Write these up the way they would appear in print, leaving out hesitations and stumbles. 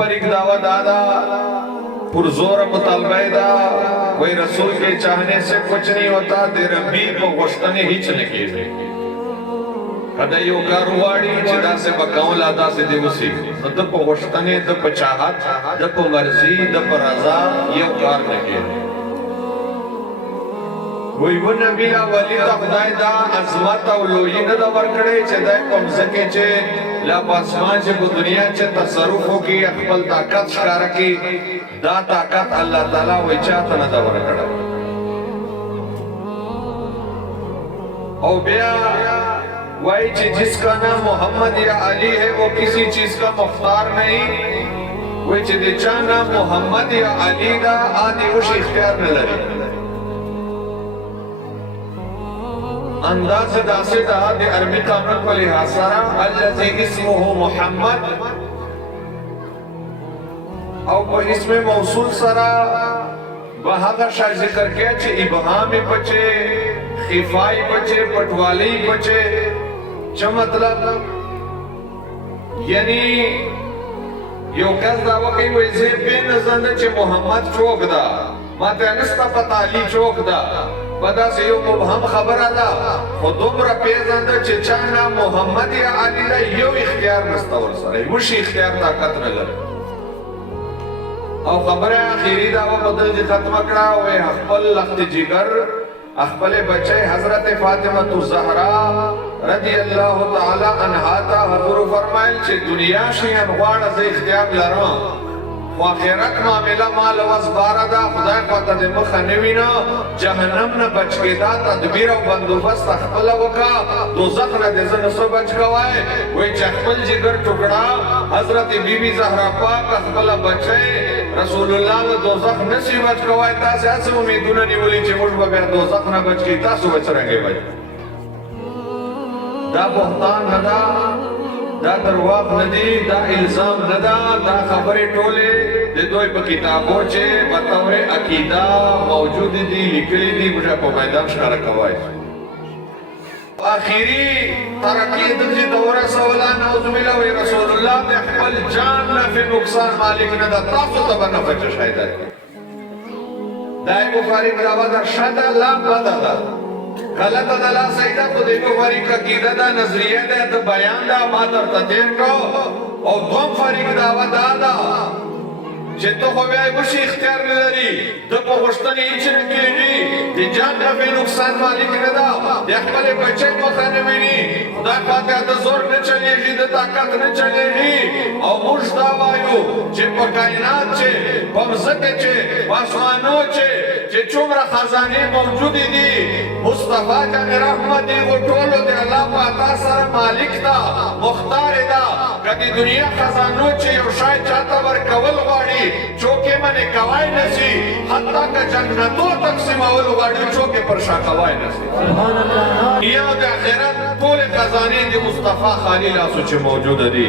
फरीक दावा दादा पुरजोर मुतालबा दा कोई रसूल के चाहने से कुछ नहीं होता तेरे भी को वस्तने ही चले के कदा यो कारवाड़ी जिदा से बकाउला दा से दिवसी द को वस्तने द चाहत द को मर्जी द रजा ये कार लगे कोई वो नबी ला वली ता खुदाई दा अजमत और लोई न दा वरकड़े चदा कम सके चे ला पासमान से दुनिया चे तसरुफ हो की अकबल ताकत शिकार की दा ताकत अल्लाह ताला वो चाहता न दा वरकड़ा और बिया वही चीज जिसका नाम मोहम्मद या अली है वो किसी चीज का मुख्तार नहीं वही चीज जिसका नाम मोहम्मद या अली दा आदि उस इख्तियार न लगे अंदाज दासे दा दे अरबी कानून को लिहाज सारा अल्लज़ी इस्मुहु मोहम्मद और वो इसमें मौसूल सारा बहागा शाह जिक्र किया चे इबहामी बचे खिफाई बचे पटवाली बचे च मतलब यानी यो कस दावा कई वैसे बेनज़र चे मोहम्मद चौक दा माते अनस्ता पता अली चौक दा बदा से यो मुबहम खबर आला खुदुमरा पेजंद चचाना मोहम्मद या अली दा यो इख्तियार नस्तवर सरे मुश इख्तियार ताकत न लगे और खबर आखिरी दा वो बदल जी खत्म करा वे अखबल लख्त जिगर अखबल बच्चे हजरत फातिमा ज़हरा रजी अल्लाह ताला अन्हा ता हजूर फरमाइल चे दुनिया से अनवाड़ से इख्तियार लरो आखिरत मामला माल वज़बारा दा खुदा पता दे मखनवीना जहन्नम न बच के दा तदबीर और बंदोबस्त अखबल वका दोज़ख न दे जन सो बच गवाए वे चखबल जिगर टुकड़ा हजरत बीबी ज़हरा पाक अखबल बचे रसूलुल्लाह ने दोज़ख न सी बच गवाए ता से ऐसे उम्मीदुन नहीं बोली चे मुझ बगैर दोज़ख न बच के ता सो बच रहेंगे भाई दा बुहतान न दा दरवाब नदी दा इल्जाम नदा दा खबरे टोले दे दोई पे किताबों चे बतौरे अकीदा मौजूद दी लिखली दी मुझे को मैदान शहर कवाए आखिरी तरक्की दी दौरा सवाला नौजुबिल्लाह व रसूलुल्लाह ने अकबल जान न फिर नुकसान मालिक न दा तासु तब न बच शायद दाई बुखारी बराबर शादा ला बदा गलत दला सईदा तो देखो फरीक का कीदा दा नजरिया दा तो बयान दा मातर तदेर को और तुम फरीक दावा दादा जेतो को वे कुछ इख्तियार न लरी तो को वस्तनी इचने कीनी दे जान का भी नुकसान मालिक न दा दे अकबल बच्चे मखाने मिनी खुदा पाते दा जोर न चले जी दा ताकत न चले जी और मुर्शदा वायु जे कायनात चे बमसके चे आसमानों चे जे चुमरा खजाने मौजूदी दी मुस्तफा का रहमत वो टोलो दे अल्लाह पाता सर मालिक दा मुख्तार दा कदी दुनिया खजानों चे और शायद चाहता वर कवल वाड़ी चौके मने कवाई नसी हत्ता का जन्नतों तक सिमावल वाड़ी चौके पर शा कवाई नसी सुभान अल्लाह ये आखिरत पूरे खजाने दे मुस्तफा खाली लासो चे मौजूद दी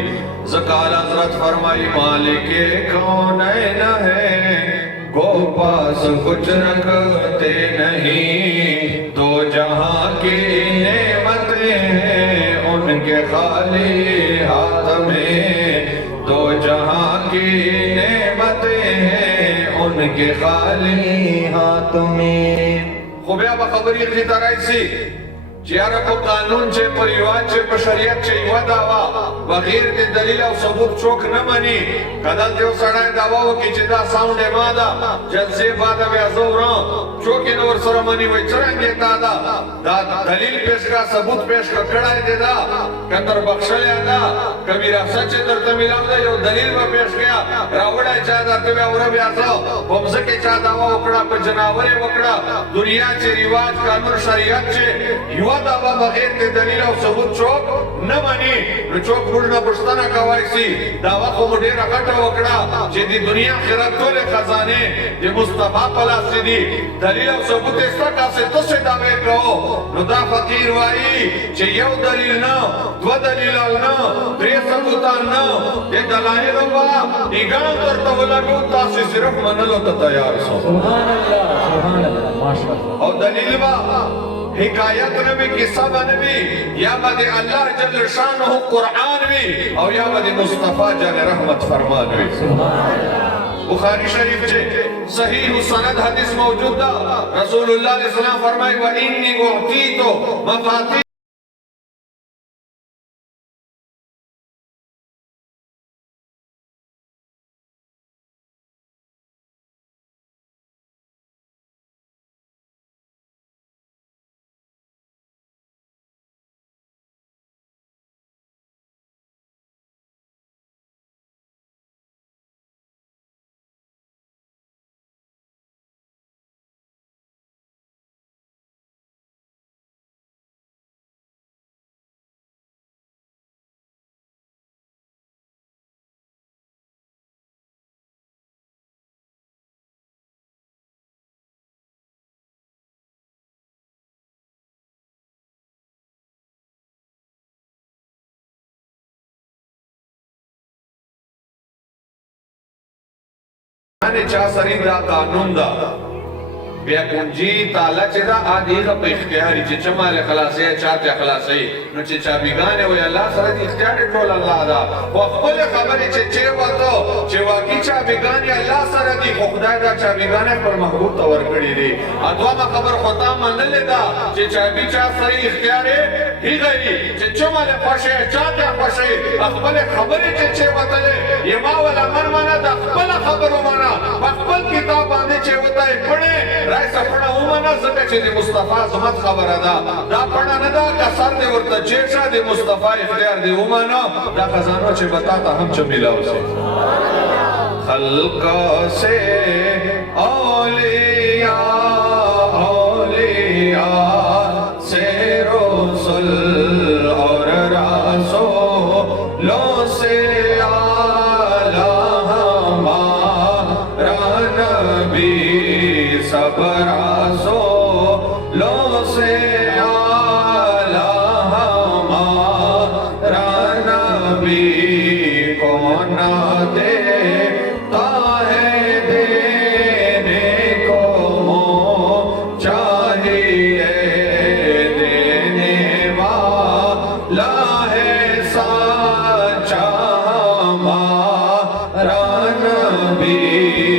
ज़काल हज़रत फरमाई मालिक कौनैन है को पास कुछ रखते नहीं दो जहां की नेमतें हैं उनके खाली हाथ में दो जहां की नेमतें हैं उनके खाली हाथ में खुबिया बखबरी की तरह सी जियारा को कानून चे परिवार चे शरीयत चे युवा दावा बगैर के दलील और सबूत चौक न मनी कदल देव सड़ाए दावा वो की चिदा साउंड है मादा जलसे बाद में अज़ोरा चौक इन और सरमनी वो चरंगे दादा दा दलील पेश का सबूत पेश का कड़ाए दे दा कंदर बख्शल यादा कबीरा सच्चे दर तमिलाम दा यो दलील में पेश किया रावड़ा चाहता तुम्हें और भी आसो बमसे के चाहता वो वकड़ा पे जनावरे वकड़ा दुनिया चे रिवाज कानून शरीयत चे युवा दावा बगैर के दलील और सबूत चौक न मनी चौक बुढ़ना पुश्तना कवायसी दावा को मुझे रखा वकड़ा जेदी दुनिया खिरत तोले खजाने जे मुस्तफा पला सीधी दलील और सबूत इस तरह से तो से दावे कहो नुदा फकीर वाई जे यो दलील न दो दलील न त्रे सबूता न ये दलाइल बा निगाह करता हुआ रूता से सिर्फ मनलो तो तैयार सो सुभान अल्लाह माशाअल्लाह और दलील बा हिकायत नबी किस्सा बनबी या बदे अल्लाह जल शानहु कुरान भी और या बदे मुस्तफा जन रहमत फरमान भी। बुखारी शरीफ चे सहीह सनद हदीस मौजूद दा रसूलुल्लाह अलैहि सलाम फरमाए व इन्नी उतीतो मफाती ने चा सरिंदा कानून दा बया कुंजी ताला चेदा आदि का पे इख्तियारी चे चमाल खलासे चाचा खलासे न चे चाबिगाने व अल्लाह सरे इख्तियार टोल अल्लाह दा व खपल खबर चे चे वतो चे वाकी चाबिगाने अल्लाह सरे दी खुदा दा चाबिगाने पर महबूब तवर कड़ी दी अदवा मा खबर खता मन लेदा चे चाबी चा सरे इख्तियार ही गई चे चमाल फशे चाचा फशे खपल खबर चे वतले ये मा वाला मन मना दा खपल खबर मना खपल किताब आने चे वताए पढ़े राय सपना उमना जके चे मुस्तफा जमत खबर अदा दा पढ़ा न दा का सर दे वर्त चेचा दे मुस्तफा इख्तियार दे उमना दा खजानो चे बताता हम च मिला उसे खल्क से औलिया औलिया से रसूल और रसूलों से आला हमारा नबी सब रसूलों से आला हमारा नबी कौन देता है देने को चाहिए देने वाला है सच्चा हमारा नबी कौन देता है देने को चाहिए देने वाला है सच्चा हमारा नबी